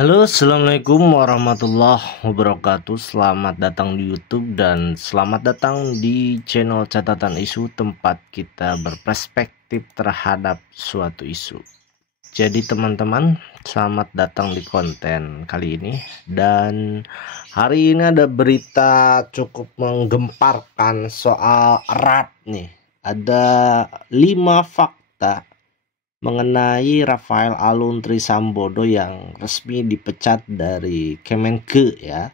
Halo, assalamualaikum warahmatullahi wabarakatuh. Selamat datang di YouTube dan selamat datang di channel catatan isu, tempat kita berperspektif terhadap suatu isu. Jadi teman-teman, selamat datang di konten kali ini. Dan hari ini ada berita cukup menggemparkan soal erat nih. Ada 5 fakta mengenai Rafael Alun Trisambodo yang resmi dipecat dari Kemenke ya.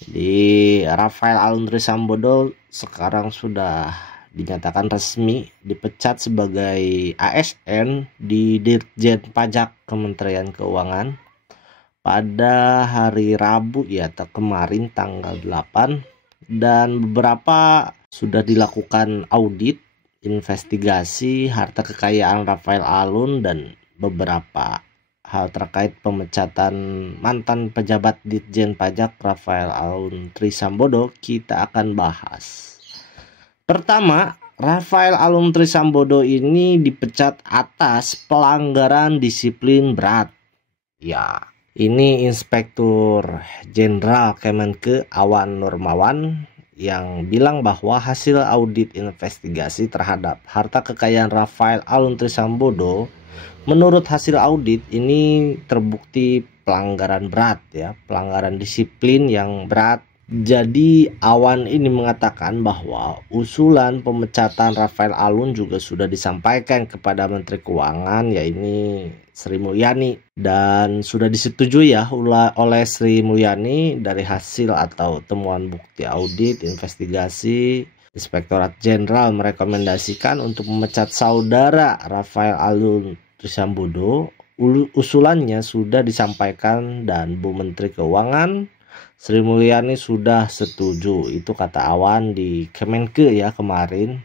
Jadi Rafael Alun Trisambodo sekarang sudah dinyatakan resmi dipecat sebagai ASN di Dirjen Pajak Kementerian Keuangan pada hari Rabu ya, kemarin tanggal 8, dan beberapa sudah dilakukan audit investigasi harta kekayaan Rafael Alun dan beberapa hal terkait pemecatan mantan pejabat Ditjen Pajak Rafael Alun Trisambodo kita akan bahas. Pertama, Rafael Alun Trisambodo ini dipecat atas pelanggaran disiplin berat. Ya, ini Inspektur Jenderal Kemenke Awan Nurmawan yang bilang bahwa hasil audit investigasi terhadap harta kekayaan Rafael Alun Trisambodo, menurut hasil audit ini terbukti pelanggaran berat ya, pelanggaran disiplin yang berat. Jadi Awan ini mengatakan bahwa usulan pemecatan Rafael Alun juga sudah disampaikan kepada Menteri Keuangan, yaitu Sri Mulyani, dan sudah disetujui ya oleh Sri Mulyani. Dari hasil atau temuan bukti audit investigasi, Inspektorat Jenderal merekomendasikan untuk memecat saudara Rafael Alun Trisambodo. Usulannya sudah disampaikan dan Bu Menteri Keuangan Sri Mulyani sudah setuju, itu kata Awan di Kemenke ya kemarin.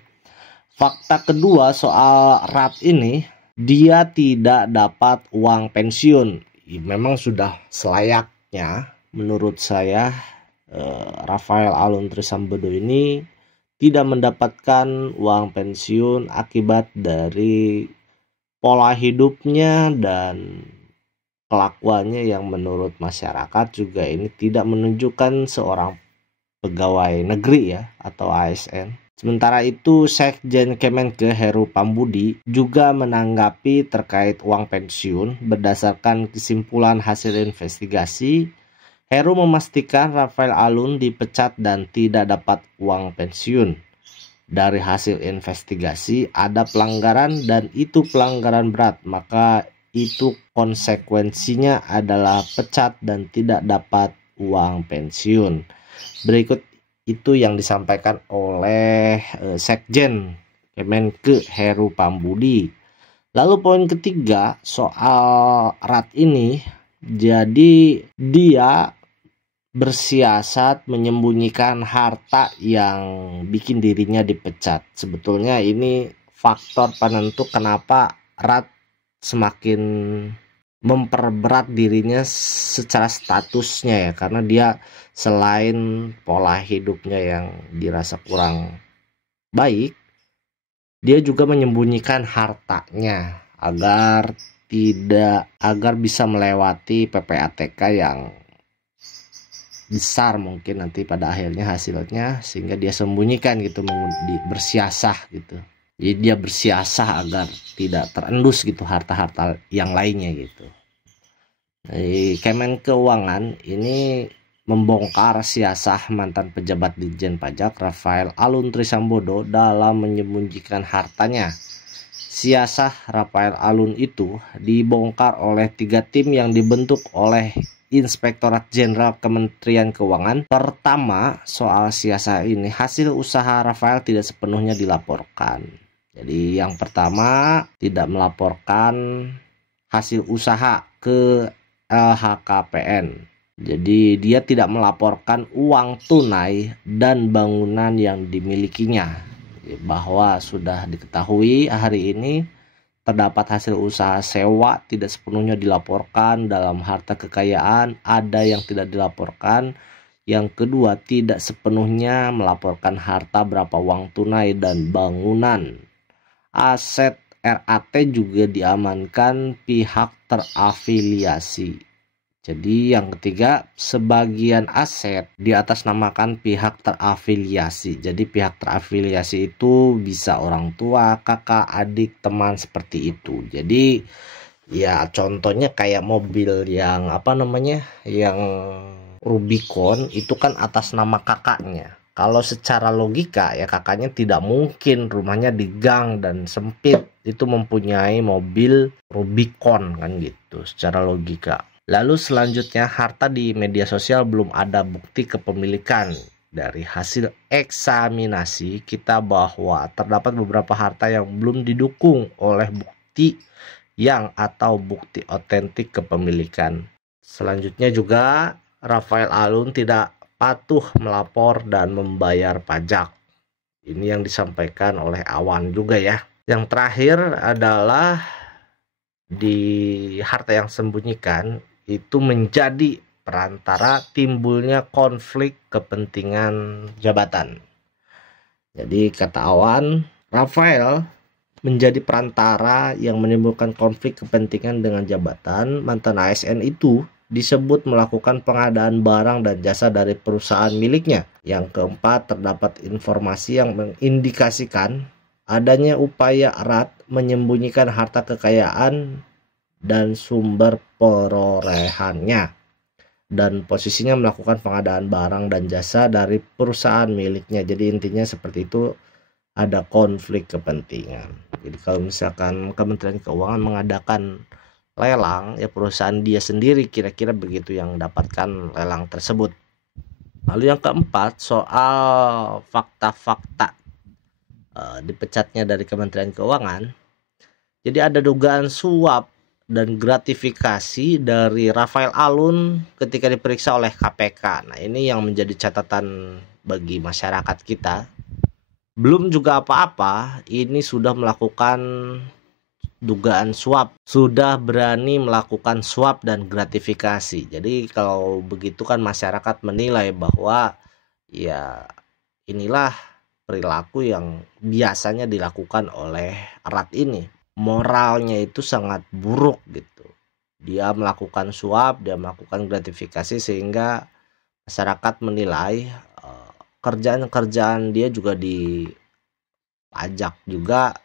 Fakta kedua soal Rat ini, dia tidak dapat uang pensiun. Memang sudah selayaknya menurut saya Rafael Alun Trisambodo ini tidak mendapatkan uang pensiun akibat dari pola hidupnya dan kelakuannya yang menurut masyarakat juga ini tidak menunjukkan seorang pegawai negeri ya atau ASN. Sementara itu Sekjen Kemenke Heru Pambudi juga menanggapi terkait uang pensiun. Berdasarkan kesimpulan hasil investigasi, Heru memastikan Rafael Alun dipecat dan tidak dapat uang pensiun. Dari hasil investigasi ada pelanggaran dan itu pelanggaran berat, maka itu konsekuensinya adalah pecat dan tidak dapat uang pensiun. Berikut itu yang disampaikan oleh Sekjen Kemenke Heru Pambudi. Lalu poin ketiga soal Rat ini, jadi dia bersiasat menyembunyikan harta yang bikin dirinya dipecat. Sebetulnya ini faktor penentu kenapa Rat semakin memperberat dirinya secara statusnya ya, karena dia selain pola hidupnya yang dirasa kurang baik, dia juga menyembunyikan hartanya agar bisa melewati PPATK yang besar mungkin nanti pada akhirnya hasilnya, sehingga dia sembunyikan gitu, bersiasah gitu. Jadi dia bersiasah agar tidak terendus gitu harta-harta yang lainnya gitu. Jadi Kemen Keuangan ini membongkar siasah mantan pejabat Ditjen Pajak Rafael Alun Trisambodo dalam menyembunyikan hartanya. Siasah Rafael Alun itu dibongkar oleh 3 tim yang dibentuk oleh Inspektorat Jenderal Kementerian Keuangan. Pertama, soal siasah ini, hasil usaha Rafael tidak sepenuhnya dilaporkan. Jadi yang pertama, tidak melaporkan hasil usaha ke LHKPN. Jadi dia tidak melaporkan uang tunai dan bangunan yang dimilikinya. Bahwa sudah diketahui hari ini terdapat hasil usaha sewa tidak sepenuhnya dilaporkan. Dalam harta kekayaan ada yang tidak dilaporkan. Yang kedua, tidak sepenuhnya melaporkan harta berapa uang tunai dan bangunan. Aset RAT juga diamankan pihak terafiliasi. Jadi yang ketiga, sebagian aset diatasnamakan pihak terafiliasi. Jadi pihak terafiliasi itu bisa orang tua, kakak, adik, teman, seperti itu. Jadi ya contohnya kayak mobil yang apa namanya, yang Rubicon itu kan atas nama kakaknya. Kalau secara logika ya kakaknya tidak mungkin rumahnya di gang dan sempit itu mempunyai mobil Rubicon kan gitu secara logika. Lalu selanjutnya, harta di media sosial belum ada bukti kepemilikan. Dari hasil eksaminasi kita bahwa terdapat beberapa harta yang belum didukung oleh bukti yang atau bukti otentik kepemilikan. Selanjutnya juga Rafael Alun tidak patuh melapor dan membayar pajak. Ini yang disampaikan oleh Awan juga ya. Yang terakhir adalah di harta yang sembunyikan itu menjadi perantara timbulnya konflik kepentingan jabatan. Jadi kata Awan, Rafael menjadi perantara yang menimbulkan konflik kepentingan dengan jabatan. Mantan ASN itu disebut melakukan pengadaan barang dan jasa dari perusahaan miliknya. Yang keempat, terdapat informasi yang mengindikasikan adanya upaya erat menyembunyikan harta kekayaan dan sumber perolehannya, dan posisinya melakukan pengadaan barang dan jasa dari perusahaan miliknya. Jadi intinya seperti itu, ada konflik kepentingan. Jadi kalau misalkan Kementerian Keuangan mengadakan lelang, ya perusahaan dia sendiri kira-kira begitu yang dapatkan lelang tersebut. Lalu yang keempat, soal fakta-fakta dipecatnya dari Kementerian Keuangan. Jadi ada dugaan suap dan gratifikasi dari Rafael Alun ketika diperiksa oleh KPK. Nah, ini yang menjadi catatan bagi masyarakat kita. Belum juga apa-apa, ini sudah melakukan dugaan suap, sudah berani melakukan suap dan gratifikasi. Jadi kalau begitu kan masyarakat menilai bahwa ya inilah perilaku yang biasanya dilakukan oleh erat ini. Moralnya itu sangat buruk gitu. Dia melakukan suap, dia melakukan gratifikasi, sehingga masyarakat menilai kerjaan-kerjaan dia juga di pajak juga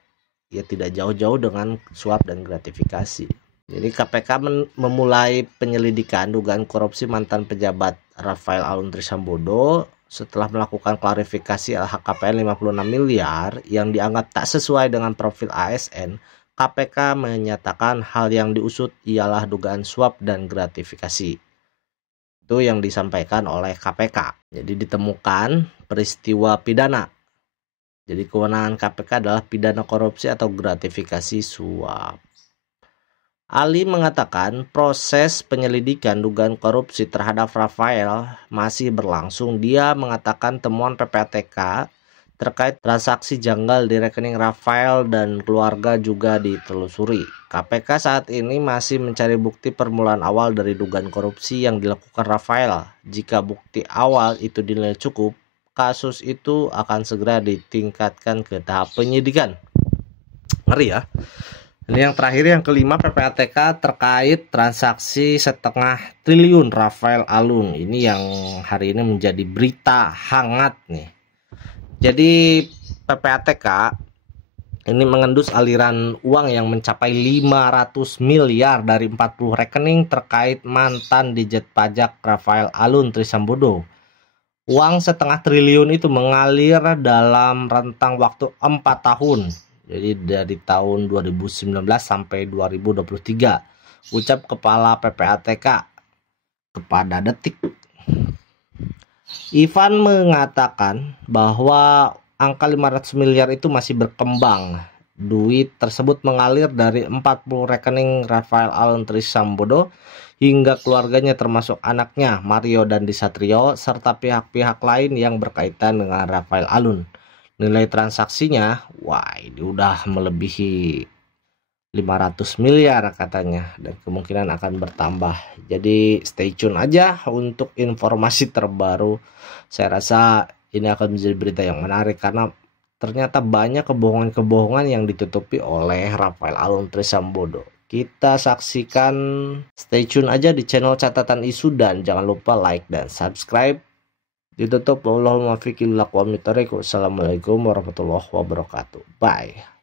ya tidak jauh-jauh dengan suap dan gratifikasi. Jadi KPK memulai penyelidikan dugaan korupsi mantan pejabat Rafael Alun Trisambodo setelah melakukan klarifikasi LHKPN 56 miliar yang dianggap tak sesuai dengan profil ASN. KPK menyatakan hal yang diusut ialah dugaan suap dan gratifikasi. Itu yang disampaikan oleh KPK. Jadi ditemukan peristiwa pidana. Jadi kewenangan KPK adalah pidana korupsi atau gratifikasi suap. Ali mengatakan proses penyelidikan dugaan korupsi terhadap Rafael masih berlangsung. Dia mengatakan temuan PPATK terkait transaksi janggal di rekening Rafael dan keluarga juga ditelusuri. KPK saat ini masih mencari bukti permulaan awal dari dugaan korupsi yang dilakukan Rafael. Jika bukti awal itu dinilai cukup, kasus itu akan segera ditingkatkan ke tahap penyidikan. Ngeri ya. Ini yang terakhir, yang kelima, PPATK terkait transaksi 1,5 triliun Rafael Alun. Ini yang hari ini menjadi berita hangat nih. Jadi PPATK ini mengendus aliran uang yang mencapai 500 miliar dari 40 rekening terkait mantan Dijen Pajak Rafael Alun Trisambodo. Uang 1,5 triliun itu mengalir dalam rentang waktu 4 tahun. Jadi dari tahun 2019 sampai 2023. Ucap Kepala PPATK kepada Detik. Ivan mengatakan bahwa angka 500 miliar itu masih berkembang. Duit tersebut mengalir dari 40 rekening Rafael Alun Trisambodo hingga keluarganya, termasuk anaknya Mario Dandi Satrio serta pihak-pihak lain yang berkaitan dengan Rafael Alun. Nilai transaksinya, wah ini udah melebihi 500 miliar katanya, dan kemungkinan akan bertambah. Jadi stay tune aja untuk informasi terbaru. Saya rasa ini akan menjadi berita yang menarik karena ternyata banyak kebohongan-kebohongan yang ditutupi oleh Rafael Alun Trisambodo. kita saksikan, stay tune aja di channel Catatan Isu dan jangan lupa like dan subscribe. Ditutup, Assalamualaikum warahmatullahi wabarakatuh. Bye.